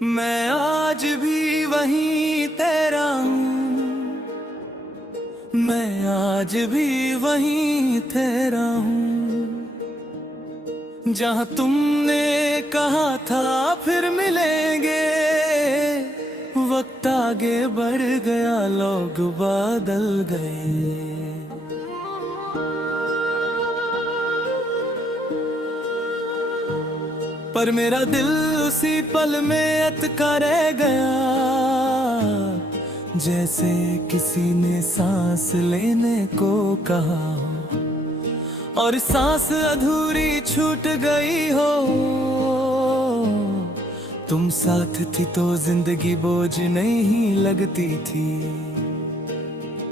मैं आज भी वहीं तेरा हूँ, मैं आज भी वहीं तेरा हूँ। जहाँ तुमने कहा था फिर मिलेंगे, वक्त आगे बढ़ गया, लोग बदल गए। पर मेरा दिल उसी पल में अटका रह गया, जैसे किसी ने सांस लेने को कहा हो और सांस अधूरी छूट गई हो। तुम साथ थी तो जिंदगी बोझ नहीं लगती थी,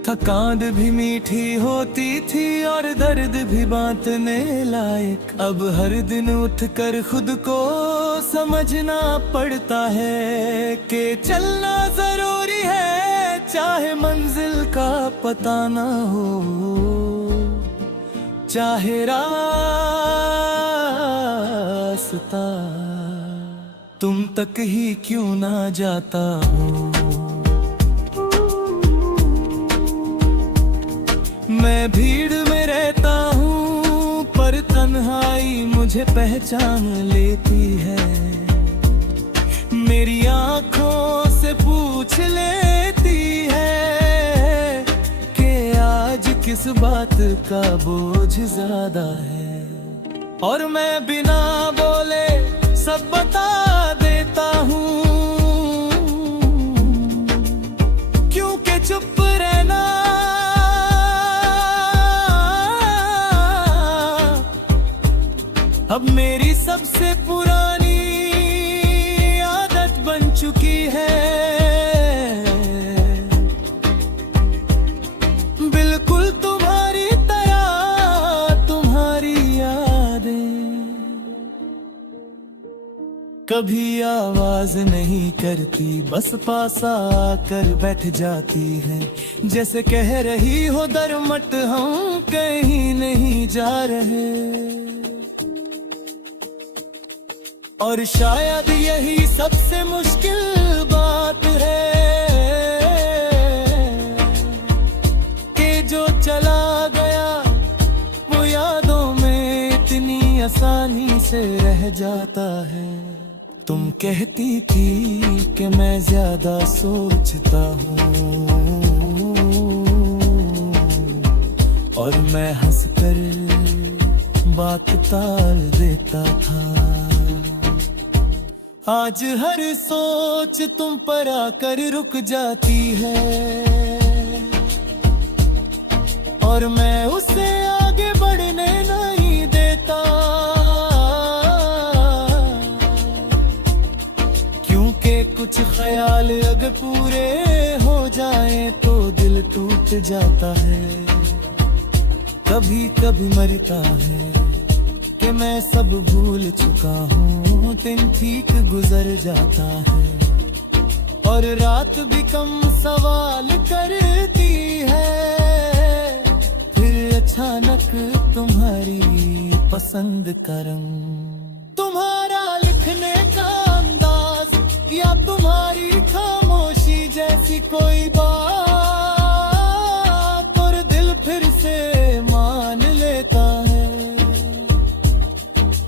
थकान भी मीठी होती थी और दर्द भी बांटने लायक। अब हर दिन उठकर खुद को समझना पड़ता है कि चलना जरूरी है, चाहे मंजिल का पता ना हो, चाहे रास्ता तुम तक ही क्यों ना जाता हो। मैं भीड़ में रहता हूँ पर तन्हाई मुझे पहचान लेती है। मेरी आँखों से पूछ लेती है कि आज किस बात का बोझ ज्यादा है। और मैं बिना बोले सब बता देता हूँ, क्योंकि चुप रहना अब मेरी सबसे पुरानी आदत बन चुकी है। बिल्कुल तुम्हारी तरह तुम्हारी यादें कभी आवाज नहीं करती, बस पास आकर बैठ जाती है, जैसे कह रही हो दरमट हम कहीं नहीं जा रहे। और शायद यही सबसे मुश्किल बात है कि जो चला गया वो यादों में इतनी आसानी से रह जाता है। तुम कहती थी कि मैं ज्यादा सोचता हूँ और मैं हंसकर बात टाल देता था। आज हर सोच तुम पर आकर रुक जाती है और मैं उसे आगे बढ़ने नहीं देता, क्योंकि कुछ ख्याल अगर पूरे हो जाए तो दिल टूट जाता है। कभी कभी मरता है कि मैं सब भूल चुका हूँ, दिन ठीक गुजर जाता है और रात भी कम सवाल करती है। फिर अचानक तुम्हारी पसंद का रंग, तुम्हारा लिखने का अंदाज या तुम्हारी खामोशी जैसी कोई बात, और दिल फिर से मान लेता है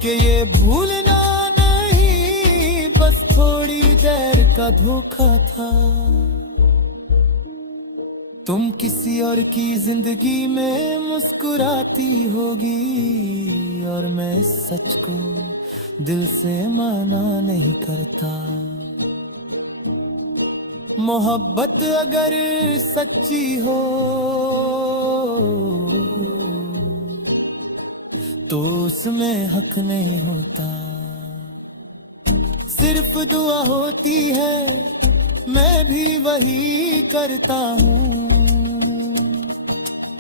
कि ये भूलना नहीं बस थोड़ी देर का धोखा था। तुम किसी और की जिंदगी में मुस्कुराती होगी और मैं इस सच को दिल से माना नहीं करता। मोहब्बत अगर सच्ची हो तो उसमें हक नहीं होता, सिर्फ दुआ होती है, मैं भी वही करता हूँ।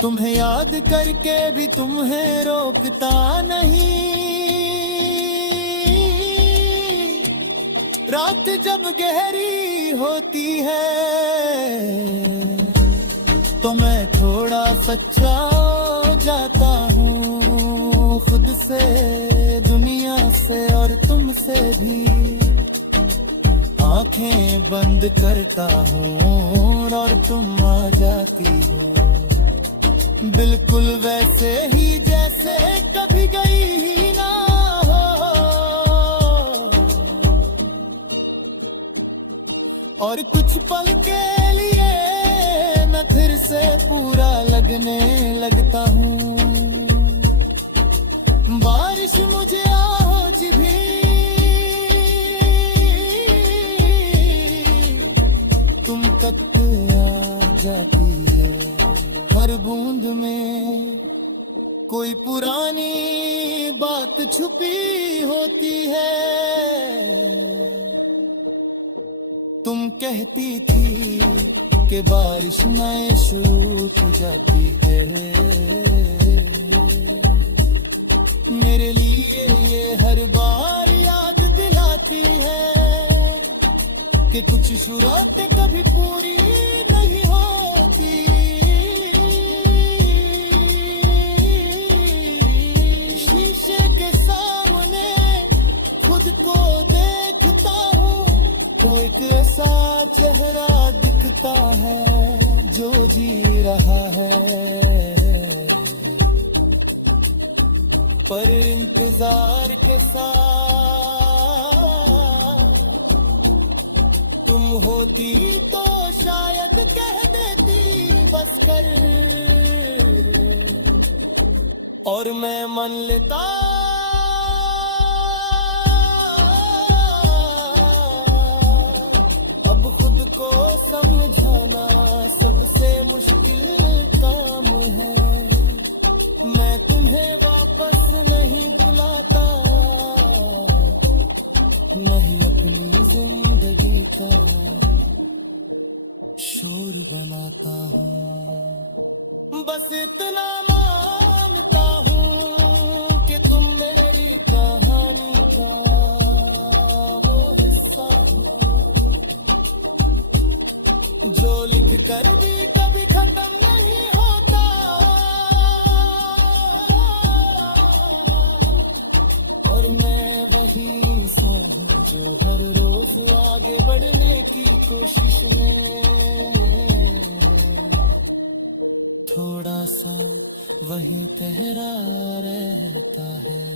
तुम्हें याद करके भी तुम्हें रोकता नहीं, रात जब गहरी होती है तो मैं थोड़ा सच्चा हो जाता हूँ, खुद से, दुनिया से और तुमसे भी। आंखें बंद करता हूँ और तुम आ जाती हो, बिल्कुल वैसे ही जैसे कभी गई ही ना हो। और कुछ पल के लिए मैं फिर से पूरा लगने लगता हूँ। बारिश मुझे आज भी तुम तक आ जाती है, हर बूंद में कोई पुरानी बात छुपी होती है। तुम कहती थी कि बारिश नए शुरू हो जाती है, मेरे लिए ये हर बार याद दिलाती है कि कुछ शुरुआतें कभी पूरी नहीं होती। शीशे के सामने खुद को देखता हूँ तो एक ऐसा चेहरा दिखता है जो जी रहा है, पर इंतजार के साथ तुम होती तो शायद कह देती बस कर, और मैं मन लेता अब खुद को समझाना सबसे मुश्किल काम है। मैं तुम्हें वापस नहीं बुलाता, नहीं अपनी जिंदगी का शोर बनाता हूँ। बस इतना मानता हूँ कि तुम मेरी कहानी का वो हिस्सा हो जो लिख कर भी कभी खत्म नहीं होता। और मैं वही इंसान हूँ जो हर रोज आगे बढ़ने की कोशिश में थोड़ा सा वही ठहरा रहता है।